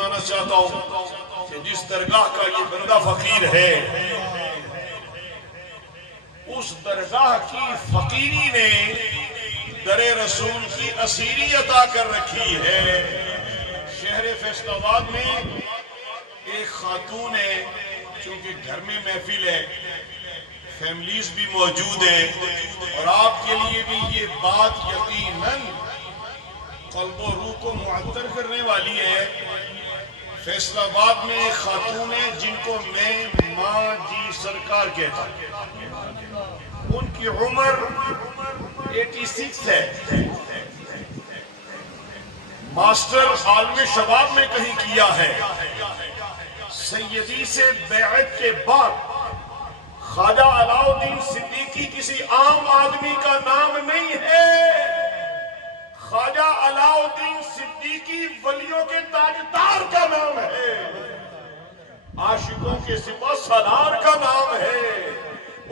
سنانا چاہتا ہوں کہ جس درگاہ کا یہ بندہ فقیر ہے، اس درگاہ کی فقیری نے در رسول کی اسیری عطا کر رکھی ہے۔ شہر فیصل آباد میں ایک خاتون ہے، چونکہ گھر میں محفل ہے، فیملیز بھی موجود ہیں، اور آپ کے لیے بھی یہ بات یقیناً قلب و روح کو معطر کرنے والی ہے۔ فیصل آباد میں ایک خاتون ہے جن کو میں ماں جی سرکار کہتا ہوں، ان کی عمر 86 ہے، ماسٹر عالم شباب میں کہیں کیا ہے۔ سیدی سے بیعت کے بعد خواجہ علاء الدین صدیقی کسی عام آدمی کا نام نہیں ہے، خواجہ علاء الدین صدیقی ولیوں کے تاجدار کا نام ہے، عاشقوں کے سپہ سالار کا نام ہے۔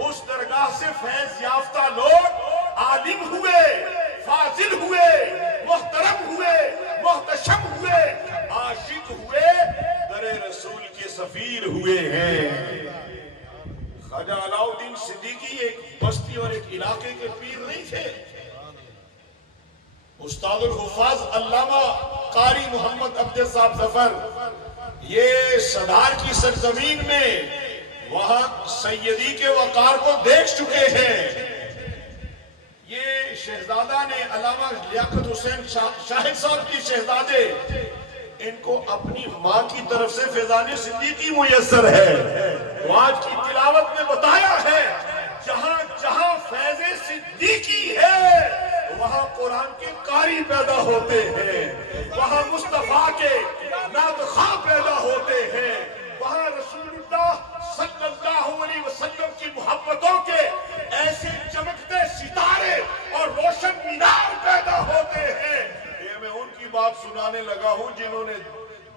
اس درگاہ سے فیض یافتہ لوگ عالم ہوئے، فاضل ہوئے، محترم ہوئے، محتشم ہوئے، عاشق ہوئے، در رسول کے سفیر ہوئے ہیں۔ خواجہ علاء الدین صدیقی ایک بستی اور ایک علاقے کے پیر نہیں تھے۔ استاد الحفاظ علامہ قاری محمد عبد صاحب ظفر یہ صدار کی سرزمین میں وہاں سیدی کے وقار کو دیکھ چکے ہیں۔ یہ شہزادہ نے علامہ لیاقت حسین شاہد صاحب کی شہزادے، ان کو اپنی ماں کی طرف سے فیضان صدیقی میسر ہے۔ آج کی تلاوت میں بتایا ہے جہاں جہاں فیض صدیقی ہے وہاں قرآن کے قاری پیدا ہوتے ہیں، وہاں مصطفیٰ کے نعت خواہ پیدا ہوتے ہیں، وہاں رسول اللہ صلی اللہ علیہ وسلم کی محبتوں کے ایسے چمکتے ستارے اور روشن مینار پیدا ہوتے ہیں۔ یہ میں ان کی بات سنانے لگا ہوں جنہوں نے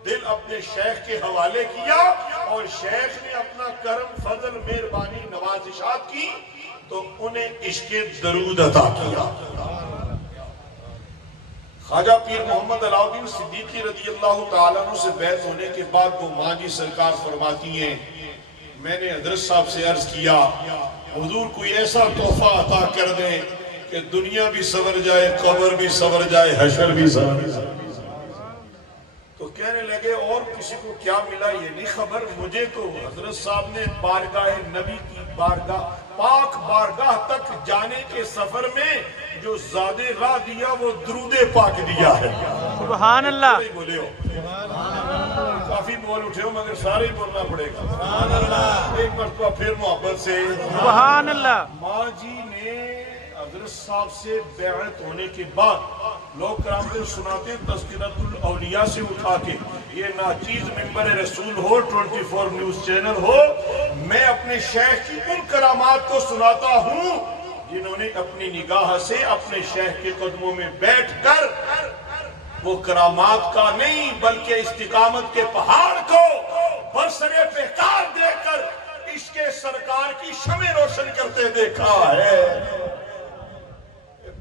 دل اپنے شیخ کے حوالے کیا اور شیخ نے اپنا کرم فضل مہربانی نوازشات کی تو انہیں عشق درود عطا کیا۔ خواجہ پیر محمد علاء الدین صدیقی رضی اللہ تعالیٰ عنہ سے بیعت ہونے کے بعد وہ ماں جی سرکار فرماتی ہیں، میں نے حضرت صاحب سے عرض کیا حضور کوئی ایسا تحفہ عطا کر دیں کہ دنیا بھی سنور جائے، قبر بھی سنور جائے، حشر بھی سنور جائے۔ تو کہنے لگے اور کسی کو کیا ملا یہ نہیں خبر، مجھے تو حضرت صاحب نے بارگاہ نبی کی بارگاہ پاک بارگاہ تک جانے کے سفر میں جو زیادہ راہ دیا وہ درود پاک دیا ہے۔ سبحان اللہ، بولے ہو کافی بول اٹھے ہو مگر سارے ہی بولنا پڑے گا سبحان اللہ۔ ایک مرتبہ پھر محبت سے سبحان اللہ۔ ماں جی نے حضرت صاحب سے بیعت ہونے کے بعد لوگ کرامت سناتے تذکرۃ الاولیاء سے اٹھا کے، یہ ناچیز ممبر رسول ہو، 24 نیوز چینل ہو، میں اپنے شیخ کی ان کرامات کو سناتا ہوں جنہوں نے اپنی نگاہ سے اپنے شیخ کے قدموں میں بیٹھ کر وہ کرامات کا نہیں بلکہ استقامت کے پہاڑ کو برسرے پیکار دے کر عشق سرکار کی شمع روشن کرتے دیکھا ہے۔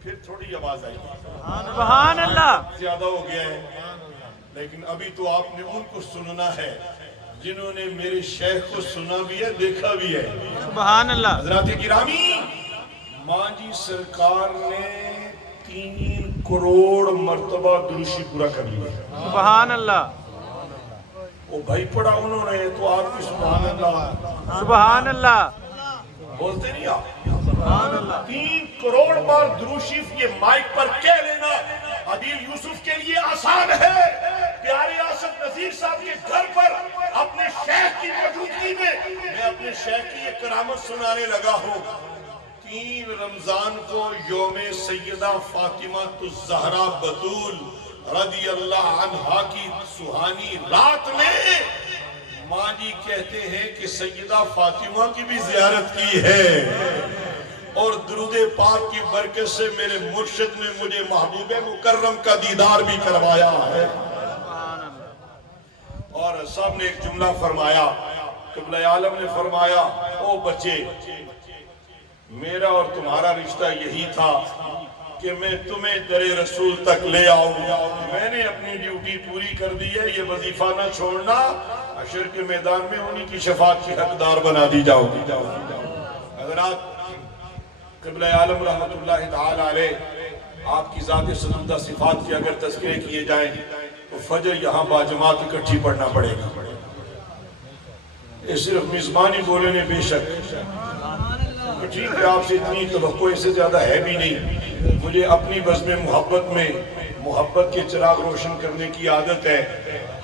پھر تھوڑی آواز آئی، سبحان اللہ، زیادہ ہو گیا ہے، لیکن ابھی تو آپ نے ان کو سننا ہے جنہوں نے میرے شیخ کو سنا بھی ہے، دیکھا بھی ہے۔ سبحان اللہ۔ حضرات گرامی، ماں جی سرکار نے 3 کروڑ مرتبہ درود پورا کر لیا۔ سبحان اللہ، وہ بھائی پڑھا انہوں نے تو آپ کی سبحان اللہ سبحان اللہ، بولتے نہیں آپ؟ 3 کروڑ بار درود شریف یہ مائک پر کہہ لینا عدیل یوسف کے لیے آسان ہے۔ پیارے آصف نذیر صاحب کے گھر پر اپنے شیخ کی موجودگی میں میں اپنے شیخ کی یہ کرامت سنانے لگا ہوں۔ 3 رمضان کو یوم سیدہ فاطمہ الزہرا بطول رضی اللہ عنہا کی سہانی رات میں ماں جی کہتے ہیں کہ سیدہ فاطمہ کی بھی زیارت کی ہے اور درود پاک کی برکت سے میرے مرشد نے مجھے محبوب مکرم کا دیدار بھی کروایا ہے۔ اور صاحب نے ایک جملہ فرمایا، قبلہ عالم نے فرمایا، او بچے میرا اور تمہارا رشتہ یہی تھا کہ میں تمہیں در رسول تک لے آؤں. میں نے اپنی ڈیوٹی پوری کر دی ہے. یہ وظیفہ نہ چھوڑنا. حشر کے میدان میں انہی کی شفاعت کی حقدار بنا دی جاؤ. حضرات قبلہ عالم رحمت اللہ تعالی علیہ، آپ کی ذات ستودہ صفات کے اگر تذکرے کیے جائیں تو فجر یہاں باجماعت اکٹھی پڑھنا پڑے گا. یہ صرف میزبانی بولے نے بے شک ٹھیک ہے، آپ سے اتنی توقع اس سے زیادہ ہے بھی نہیں. مجھے اپنی بزم محبت میں محبت کے چراغ روشن کرنے کی عادت ہے.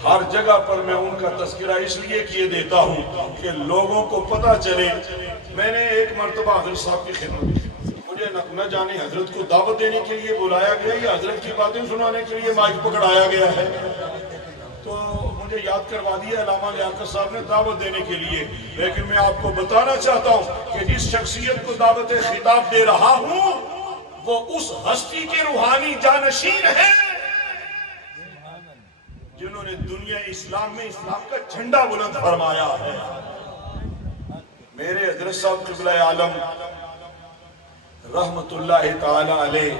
ہر جگہ پر میں ان کا تذکرہ اس لیے کیے دیتا ہوں کہ لوگوں کو پتہ چلے. میں نے ایک مرتبہ حضرت صاحب کی خدمت کی، مجھے نہ جانے حضرت کو دعوت دینے کے لیے بلایا گیا یا حضرت کی باتیں سنانے کے لیے مائک پکڑایا گیا ہے. تو مجھے یاد کروا دیا علامہ لیاقت صاحب نے دعوت دینے کے لیے. لیکن میں آپ کو بتانا چاہتا ہوں کہ جس شخصیت کو دعوت خطاب دے رہا ہوں وہ اس ہستی کے روحانی جانشین ہیں جنہوں نے دنیا اسلام میں اسلام کا جھنڈا بلند فرمایا ہے. میرے حضرت صاحب قبلہ عالم رحمت اللہ تعالی علیہ،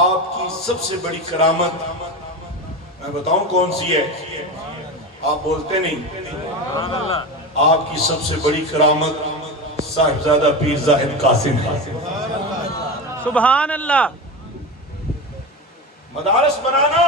آپ کی سب سے بڑی کرامت میں بتاؤں کون سی ہے؟ آپ بولتے نہیں. آپ کی سب سے بڑی کرامت صاحبزادہ پیر زاہد قاسم ہے. سبحان اللہ. مدارس بنانا